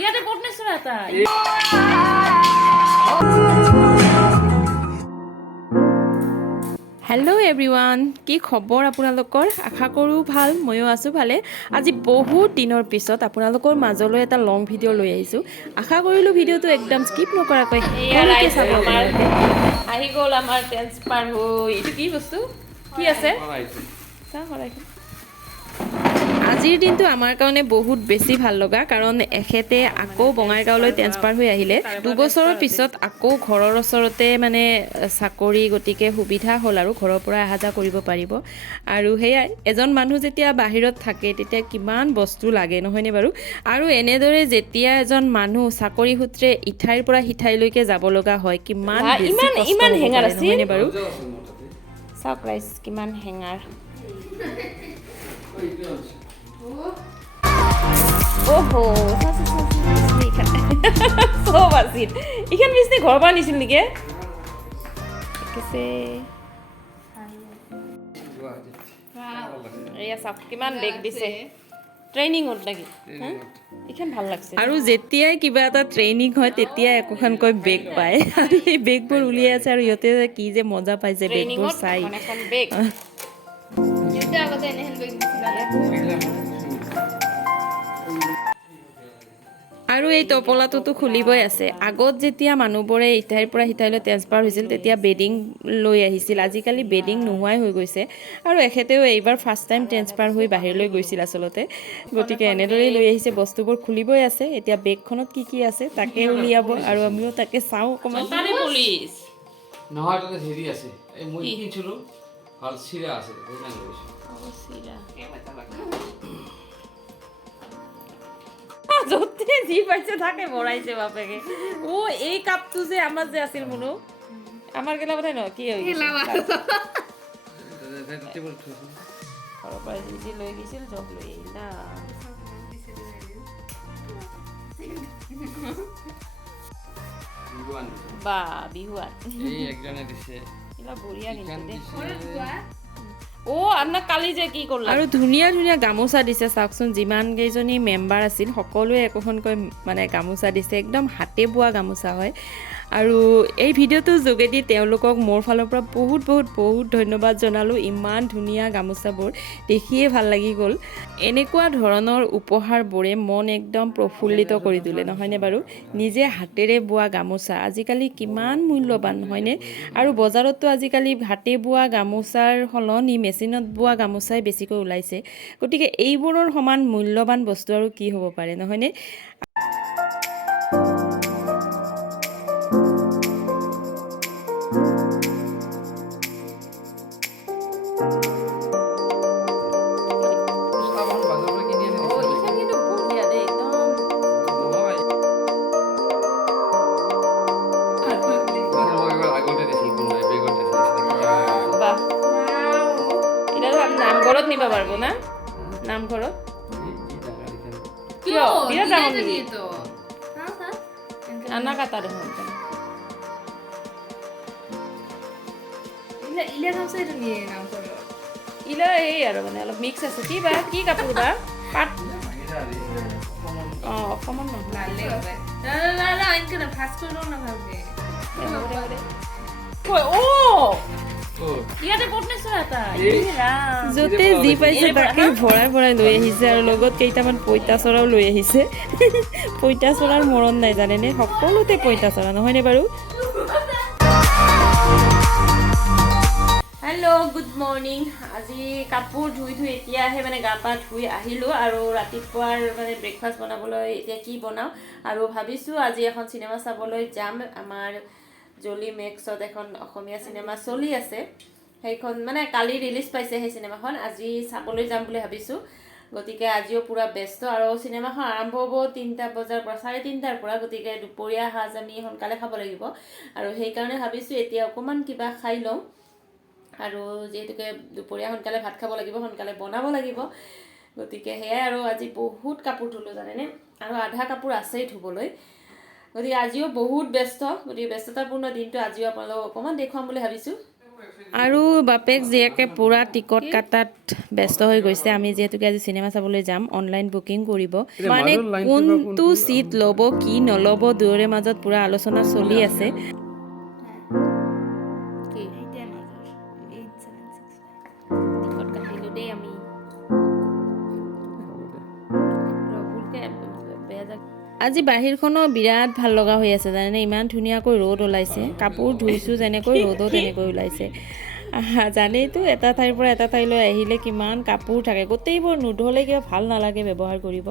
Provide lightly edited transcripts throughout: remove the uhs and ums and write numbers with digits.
ইয়াতে পটনেছো এটা hello' everyone কি খবৰ আপোনালোকৰ আশা কৰোঁ ভাল ময়ো আছোঁ ভালে আজি বহুত দিনৰ পিছত আপোনালোকৰ মাজলৈ এটা লং ভিডিঅ' লৈ আহিছোঁ আশা কৰিলোঁ ভিডিঅ'টো একদম স্কিপ নকৰাকৈ চাব আহি গ'ল আমাৰ ট্ৰেন্সফাৰ হৈ এইটো কি বস্তু কি আছে আজিৰ দিনটো আমাৰ কাৰণে বহুত বেছি ভাল লগা কাৰণ এখেতে আকৌ বঙাইগাঁৱলৈ ট্ৰেন্সফাৰ হৈ আহিলে 2 বছৰৰ পিছত আকৌ ঘৰৰ ওচৰতে মানে চাকৰি গতিকে সুবিধা হ'ল আৰু ঘৰৰ পৰা অহা যোৱা কৰিব পাৰিব আৰু সেয়াই এজন মানুহ যেতিয়া বাহিৰত থাকে তেতিয়া কিমান বস্তু লাগে নহয়নে বাৰু আৰু এনেদৰে যেতিয়া এজন মানুহ চাকৰি সূত্ৰে ইঠাইৰ পৰা সিঠাইলৈকে যাব লগা হয় কিমান ইমান হেঙাৰ আছে নহয়নে বাৰু চাওক ৰাইজ কিমান হেঙাৰ ওহো চব আছিল এইখন বিচনি ঘৰৰ পৰা নিছিল নেকি এয়া চাওক কিমান বেগ দিছে ট্ৰেইনিঙত লাগি এইখন ভাল লাগছে আৰু যেতিয়াই কিবা এটা ট্ৰেইনিং হয় তেতিয়াই একোখনকৈ বেগ পায় আৰু এই বেগবোৰ উলিয়াই আছে আৰু ইহঁতে কি যে মজা পাইছে বেগবোৰ চাই আৰু এই টপলাটোতো খুলিবই আছে আগত যেতিয়া মানুহবোৰে ইঠাইৰ পৰা সিঠাইলৈ ট্ৰেন্সফাৰ হৈছিল তেতিয়া বেডিং লৈ আহিছিল আজিকালি বেডিং নোহোৱাই হৈ গৈছে আৰু এখেতেও এইবাৰ ফাৰ্ষ্ট টাইম ট্ৰেন্সফাৰ হৈ বাহিৰলৈ গৈছিল আচলতে গতিকে এনেদৰেই লৈ আহিছে বস্তুবোৰ খুলিবই আছে এতিয়া বেগখনত কি কি আছে তাকে উলিয়াব আৰু আমিও তাকে চাওঁ অকণমান পুলিচ নহয় তাতে হেৰি আছে এই মই কিনিছিলো ভাল চিৰা আছে যতে যি পাইছে থাকে ভৰাইছে বাপেকে ও এই কাপটো যে আমাৰ যে আছিল মুনু আমাৰ গেলা কথা নহয় কি হৈ গৈছে ঘৰৰ পৰা যি লৈ গৈছিল জব লৈ আহিল না বা বিহুৱান এই একজনে দিছে ইলা বঢ়িয়া কিন্তু ও আপোনাক কালি যে কি কৰিলা আৰু ধুনীয়া ধুনীয়া গামোচা দিছে চাওকচোন যিমান কেইজনী মেম্বাৰ আছিল সকলোৱে একোখনকৈ মানে গামোচা দিছে একদম হাতে বোৱা গামোচা হয় আৰু এই ভিডিঅ'টোৰ যোগেদি তেওঁলোকক মোৰ ফালৰ পৰা বহুত বহুত বহুত ধন্যবাদ জনালোঁ ইমান ধুনীয়া গামোচাবোৰ দেখিয়ে ভাল লাগি গ'ল এনেকুৱা ধৰণৰ উপহাৰবোৰে মন একদম প্ৰফুল্লিত কৰি তোলে নহয়নে বাৰু নিজে হাতেৰে বোৱা গামোচা আজিকালি কিমান মূল্যৱান নহয়নে আৰু বজাৰততো আজিকালি হাতে বোৱা গামোচাৰ সলনি মেচিনত বোৱা গামোচাই বেছিকৈ ওলাইছে গতিকে এইবোৰৰ সমান মূল্যৱান বস্তু আৰু কি হ'ব পাৰে নহয়নে নামঘৰত নিব পাৰিব না নামঘৰত কিয় বিয়া যাম নেকি আনা কাটা দেখোন ইলা এই আৰু মানে অলপ মিক্স আছে কি বা কি কাপোৰ বা পাট অকণমান যতে যি পাইছে তাকে ভৰাই ভৰাই লৈ আহিছে আৰু লগত কেইটামান পঁইতাচোৰাও লৈ আহিছে পঁইতাচোৰাৰ মৰণ নাই জানেনে সকলোতে পঁইতাচোৰা নহয়নে বাৰু হেল্ল' গুড মৰ্ণিং আজি কাপোৰ ধুই এতিয়াহে মানে গা পা ধুই আহিলোঁ আৰু ৰাতিপুৱাৰ মানে ব্ৰেকফাষ্ট বনাবলৈ এতিয়া কি বনাওঁ আৰু ভাবিছোঁ আজি এখন চিনেমা চাবলৈ যাম আমাৰ জলি মেক্সত এখন অসমীয়া চিনেমা চলি আছে সেইখন মানে কালি ৰিলিজ পাইছে সেই চিনেমাখন আজি চাবলৈ যাম বুলি ভাবিছোঁ গতিকে আজিও পুৰা ব্যস্ত আৰু চিনেমাখন আৰম্ভ হ'ব 3টা বজাৰ পৰা 3:30টাৰ পৰা গতিকে দুপৰীয়া সাজ আমি সোনকালে খাব লাগিব আৰু সেইকাৰণে ভাবিছোঁ এতিয়া অকণমান কিবা খাই লওঁ আৰু যেহেতুকে দুপৰীয়া সোনকালে ভাত খাব লাগিব সোনকালে বনাব লাগিব গতিকে সেয়াই আৰু আজি বহুত কাপোৰ ধুলোঁ জানেনে আৰু আধা কাপোৰ আছেই ধুবলৈ গতিকে আজিও বহুত ব্যস্ত গতিকে ব্যস্ততাপূৰ্ণ দিনটো আজিও আপোনালোকক অকণমান দেখুৱাম বুলি ভাবিছোঁ আৰু বাপেক জীয়েকে পুৰা টিকট কাটাত ব্যস্ত হৈ গৈছে আমি যেহেতুকে আজি চিনেমা চাবলৈ যাম অনলাইন বুকিং কৰিব মানে কোনটো সিট ল'ব কি নল'ব দুয়োৰে মাজত পুৰা আলোচনা চলি আছে টিকট কাটিলো দেই আমি আজি বাহিৰখনো বিৰাট ভাল লগা হৈ আছে জানেনে ইমান ধুনীয়াকৈ ৰ'দ ওলাইছে কাপোৰ ধুইছোঁ যেনেকৈ ৰ'দো তেনেকৈ ওলাইছে জানেইতো এটা ঠাইৰ পৰা এটা ঠাইলৈ আহিলে কিমান কাপোৰ থাকে গোটেইবোৰ নুধুলে কিবা ভাল নালাগে ব্যৱহাৰ কৰিব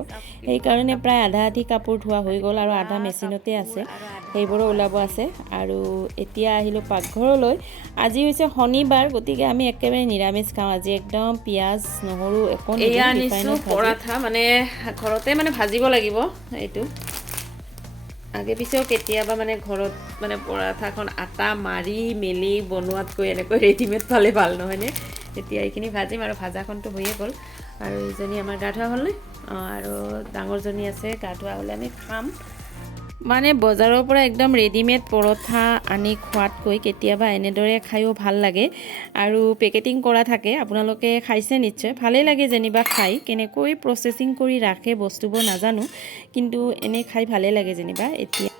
সেইকাৰণে প্ৰায় আধা আধি কাপোৰ ধোৱা হৈ গ'ল আৰু আধা মেচিনতে আছে সেইবোৰো ওলাব আছে আৰু এতিয়া আহিলোঁ পাকঘৰলৈ আজি হৈছে শনিবাৰ গতিকে আমি একেবাৰে নিৰামিষ খাওঁ আজি একদম পিঁয়াজ নহৰু একো নিদিওঁ আনিছোঁ পৰাঠা মানে ঘৰতে মানে ভাজিব লাগিব এইটো আগে পিছেও কেতিয়াবা মানে ঘৰত মানে পৰাঠাখন আটা মাৰি মেলি বনোৱাতকৈ এনেকৈ ৰেডিমেড পালে ভাল নহয়নে এতিয়া এইখিনি ভাজিম আৰু ভাজাখনটো হৈয়ে গ'ল আৰু এইজনী আমাৰ গা ধোৱা হ'লনে আৰু ডাঙৰজনী আছে গা ধোৱা হ'লে আমি খাম মানে বজাৰৰ পৰা একদম ৰেডিমেড পৰঠা আনি খোৱাতকৈ কেতিয়াবা এনেদৰে খায়ো ভাল লাগে আৰু পেকেটিং কৰা থাকে আপোনালোকে খাইছে নিশ্চয় ভালেই লাগে যেনিবা খাই কেনেকৈ প্ৰচেছিং কৰি ৰাখে বস্তুবোৰ নাজানো কিন্তু এনে খাই ভালেই লাগে যেনিবা এতিয়া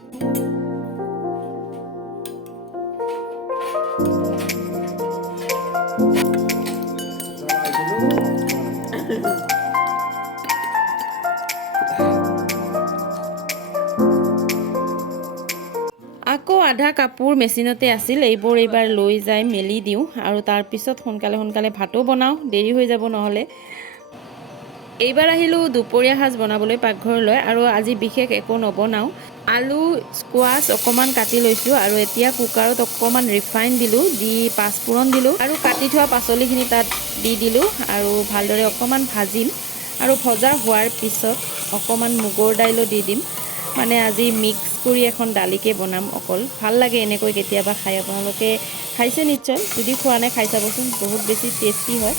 আকৌ আধা কাপোৰ মেচিনতে আছিল এইবোৰ এইবাৰ লৈ যাই মেলি দিওঁ আৰু তাৰপিছত সোনকালে ভাতো বনাওঁ দেৰি হৈ যাব নহ'লে এইবাৰ আহিলোঁ দুপৰীয়া সাজ বনাবলৈ পাকঘৰলৈ আৰু আজি বিশেষ একো নবনাওঁ আলু স্কোৱাছ অকণমান কাটি লৈছোঁ আৰু এতিয়া কুকাৰত অকণমান ৰিফাইন দিলোঁ দি পাঁচফোৰণ দিলোঁ আৰু কাটি থোৱা পাচলিখিনি তাত দি দিলোঁ আৰু ভালদৰে অকণমান ভাজিম আৰু ভজা হোৱাৰ পিছত অকণমান মুগৰ দাইলো দি দিম মানে আজি মিক্স কৰি এখন দালিকে বনাম অকল ভাল লাগে এনেকৈ কেতিয়াবা খাই আপোনালোকে খাইছে নিশ্চয় যদি খোৱা নাই খাই চাবচোন বহুত বেছি টেষ্টি হয়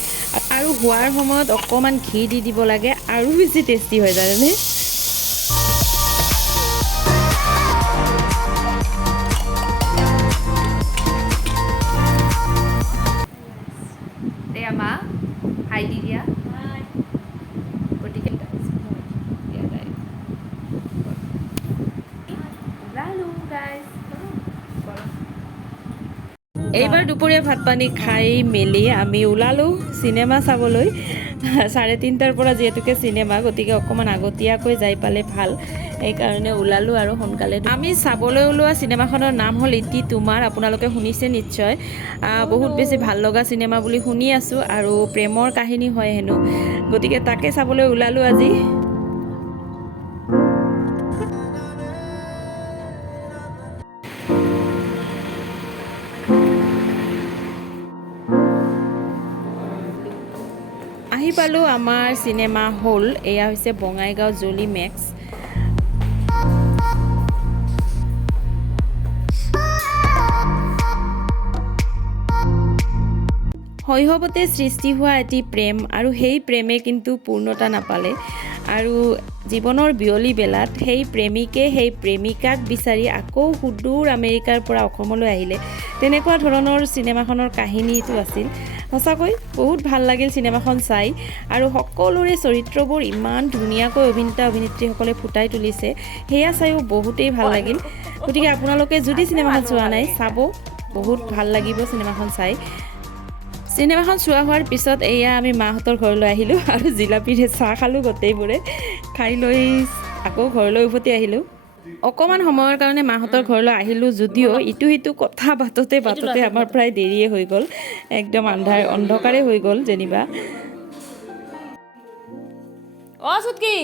আৰু হোৱাৰ সময়ত অকণমান ঘি দি দিব লাগে আৰু বেছি টেষ্টি হয় জানেনে মা হাই দি দিয়া গতিকে এইবাৰ দুপৰীয়া ভাত পানী খাই মেলি আমি ওলালোঁ চিনেমা চাবলৈ 3:30 পৰা যিহেতুকে চিনেমা গতিকে অকণমান আগতীয়াকৈ যাই পালে ভাল সেইকাৰণে ওলালোঁ আৰু সোনকালে আমি চাবলৈ ওলোৱা চিনেমাখনৰ নাম হ'ল ইতি তোমাৰ আপোনালোকে শুনিছে নিশ্চয় বহুত বেছি ভাল লগা চিনেমা বুলি শুনি আছোঁ আৰু প্ৰেমৰ কাহিনী হয় হেনো গতিকে তাকে চাবলৈ ওলালোঁ আজি আহি পালোঁ আমাৰ চিনেমা হল এয়া হৈছে বঙাইগাঁও জলি মেক্স শৈশৱতে সৃষ্টি হোৱা এটি প্ৰেম আৰু সেই প্ৰেমে কিন্তু পূৰ্ণতা নাপালে আৰু জীৱনৰ বিয়লি বেলাত সেই প্ৰেমিকে সেই প্ৰেমিকাক বিচাৰি আকৌ সুদূৰ আমেৰিকাৰ পৰা অসমলৈ আহিলে তেনেকুৱা ধৰণৰ চিনেমাখনৰ কাহিনীটো আছিল সঁচাকৈ বহুত ভাল লাগিল চিনেমাখন চাই আৰু সকলোৰে চৰিত্ৰবোৰ ইমান ধুনীয়াকৈ অভিনেতা অভিনেত্ৰীসকলে ফুটাই তুলিছে সেয়া চাইও বহুতেই ভাল লাগিল গতিকে আপোনালোকে যদি চিনেমাখন চোৱা নাই চাব বহুত ভাল লাগিব চিনেমাখন চাই চিনেমাখন চোৱা হোৱাৰ পিছত এয়া আমি মাহঁতৰ ঘৰলৈ আহিলোঁ আৰু জিলাপিৰে চাহ খালোঁ গোটেইবোৰে খাই লৈ আকৌ ঘৰলৈ উভতি আহিলোঁ অকণমান সময়ৰ কাৰণে মাহঁতৰ ঘৰলৈ আহিলোঁ যদিও ইটো সিটো কথা পাতোতে আমাৰ প্ৰায় দেৰিয়ে হৈ গ'ল একদম অন্ধকাৰে হৈ গ'ল যেনিবা চুটকি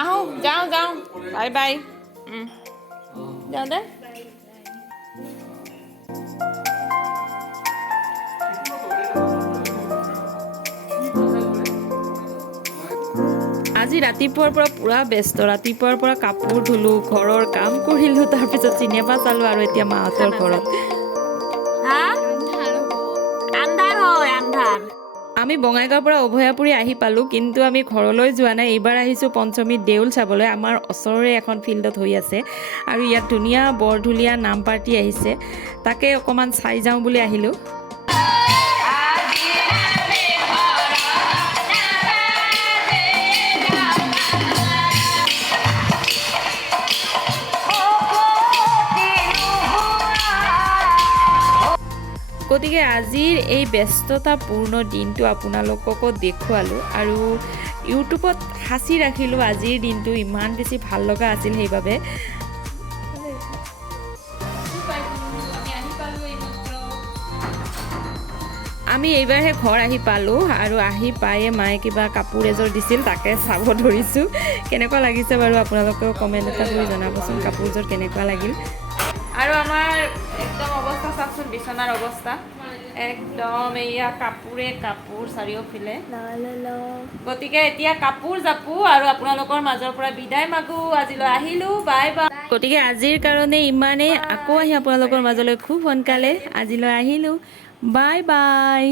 আহোঁ যাওঁ বাই বাই যাওঁ দে আজি ৰাতিপুৱাৰ পৰা পুৰা ব্যস্ত ৰাতিপুৱাৰ পৰা কাপোৰ ধুলোঁ ঘৰৰ কাম কৰিলোঁ তাৰপিছত চিনেমা চালোঁ আৰু এতিয়া মাহঁতৰ ঘৰত আমি বঙাইগাঁৱৰ পৰা অভয়াপুৰী আহি পালোঁ, কিন্তু আমি ঘৰলৈ যোৱা নাই। এইবাৰ আহিছোঁ পঞ্চমীত দেউল চাবলৈ। আমাৰ ওচৰৰে এখন ফিল্ডত হৈ আছে আৰু ইয়াত ধুনীয়া বৰঢুলীয়া নাম পাৰ্টি আহিছে, তাকে অকণমান চাই যাওঁ বুলি আহিলোঁ। গতিকে আজিৰ এই ব্যস্ততাপূৰ্ণ দিনটো আপোনালোককো দেখুৱালোঁ আৰু ইউটিউবত সাঁচি ৰাখিলোঁ। আজিৰ দিনটো ইমান বেছি ভাল লগা আছিল সেইবাবে। আমি এইবাৰহে ঘৰ আহি পালোঁ আৰু আহি পায়ে মায়ে কিবা কাপোৰ এযোৰ দিছিল, তাকে চাব ধৰিছোঁ। কেনেকুৱা লাগিছে বাৰু আপোনালোকেও কমেণ্ট এটা কৰি জনাবচোন কাপোৰযোৰ কেনেকুৱা লাগিল। আৰু আমাৰ একদম অৱস্থা চাওকচোন, বিচনাৰ অৱস্থা একদম এয়া কাপোৰে কাপোৰ চাৰিওফালে। গতিকে এতিয়া কাপোৰ জাপো আৰু আপোনালোকৰ মাজৰ পৰা বিদায় মাগো। আজিলৈ আহিলোঁ, বাই বাই। গতিকে আজিৰ কাৰণে ইমানেই, আকৌ আহি আপোনালোকৰ মাজলৈ খুব সোনকালে। আজিলৈ আহিলোঁ, বাই বাই।